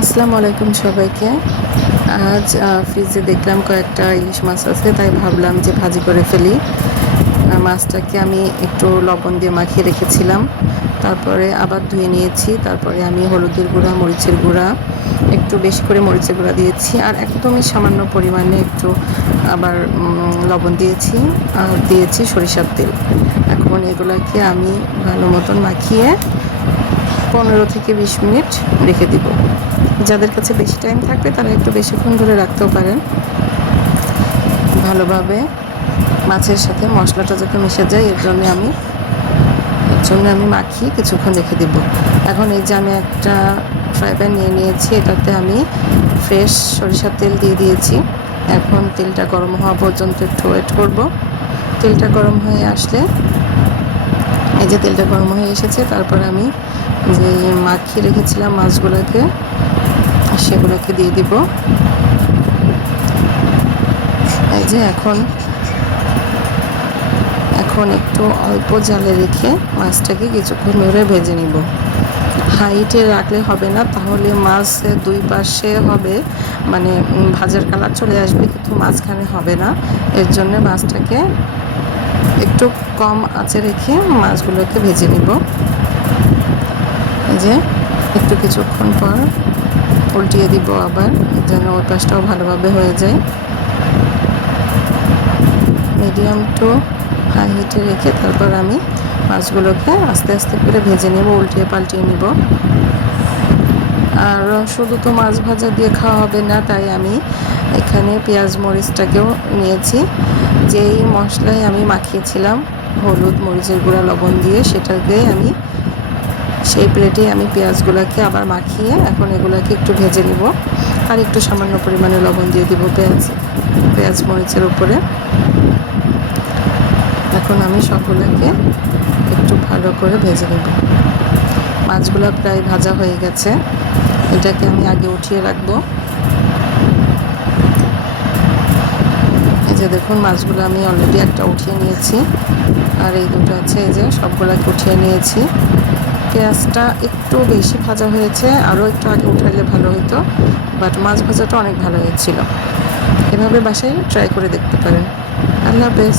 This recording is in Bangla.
আসসালামু আলাইকুম সবাইকে। আজ ফ্রিজে দেখলাম কয়েকটা ইলিশ মাছ আছে, তাই ভাবলাম যে ভাজি করে ফেলি। মাছটাকে আমি একটু লবণ দিয়ে মাখিয়ে রেখেছিলাম। তারপরে আবার ধুয়ে নিয়েছি। তারপরে আমি হলুদের গুঁড়া, মরিচের গুঁড়া, একটু বেশি করে মরিচের গুঁড়া দিয়েছি। আর একদমই সামান্য পরিমাণে একটু আবার লবণ দিয়েছি। আর দিয়েছি সরিষার তেল। এখন এগুলাকে আমি ভালো মতন মাখিয়ে পনেরো থেকে বিশ মিনিট রেখে দিব। যাদের কাছে বেশি টাইম থাকবে, তারা একটু বেশিক্ষণ ধরে রাখতেও পারেন। ভালোভাবে মাছের সাথে মশলাটা যাতে মিশে যায়, এর জন্য আমি, এর জন্য আমি মাখিয়ে কিছুক্ষণ রেখে দিব। এখন এই যে আমি একটা ফ্রাই প্যান নিয়ে নিয়েছি, এটাতে আমি ফ্রেশ সরিষার তেল দিয়ে দিয়েছি। এখন তেলটা গরম হওয়া পর্যন্ত একটু ওয়েট করব। তেলটা গরম হয়ে আসলে যে তেলটা গরম হয়ে এসেছে, তারপর আমি যে মাখিয়ে রেখেছিলাম মাছগুলোকে, সেগুলোকে দিয়ে দিব। এই যে এখন এখন একটু অল্প জালে রেখে মাছটাকে কিছুক্ষণ ধরে ভেজে নিব। হাইটে রাখলে হবে না, তাহলে মাছ দুই পাশে হবে মানে ভাজার কালার চলে আসবে, কিন্তু মাঝখানে হবে না। এর জন্য মাছটাকে একটু কম আঁচে রেখে মাছগুলোকে ভেজে নিব। এই যে, একটু কিছুক্ষণ পর উল্টিয়ে দিব আবার, যেন ওই পাশটাও ভালোভাবে হয়ে যায়। মিডিয়াম টু হাই হিটে রেখে তারপর আমি মাছগুলোকে আস্তে আস্তে করে ভেজে নেব, উল্টিয়ে পাল্টিয়ে নিব। আর শুধু তো মাছ ভাজা দিয়ে খাওয়া হবে না, তাই আমি এখানে পেঁয়াজ মরিচটাকেও নিয়েছি। যেই মশলায় আমি মাখিয়েছিলাম, হলুদ, মরিচের গুঁড়া, লবণ দিয়ে সেটাকে আমি, সেই প্লেটে আমি পেঁয়াজগুলোকে আবার মাখিয়ে এখন এগুলোকে একটু ভেজে নিব। আর একটু সামান্য পরিমাণে লবণ দিয়ে দিব পেঁয়াজ পেঁয়াজ মরিচের উপরে। এখন আমি সবগুলোকে একটু ভালো করে ভেজে নেব। মাছগুলো প্রায় ভাজা হয়ে গেছে। এটাকে আমি আগে উঠিয়ে রাখব। এই যে দেখুন, মাছগুলো আমি অলরেডি একটা উঠিয়ে নিয়েছি। আর এই দুটো আছে, এই যে সবগুলোকে উঠিয়ে নিয়েছি। পেঁয়াজটা একটু বেশি ভাজা হয়েছে, আরও একটু আগে উঠাইলে ভালো হতো বাট মাছ ভাজাটা অনেক ভালো হয়েছিল। এভাবে বাসায় ট্রাই করে দেখতে পারেন। আল্লাহ হাফেজ।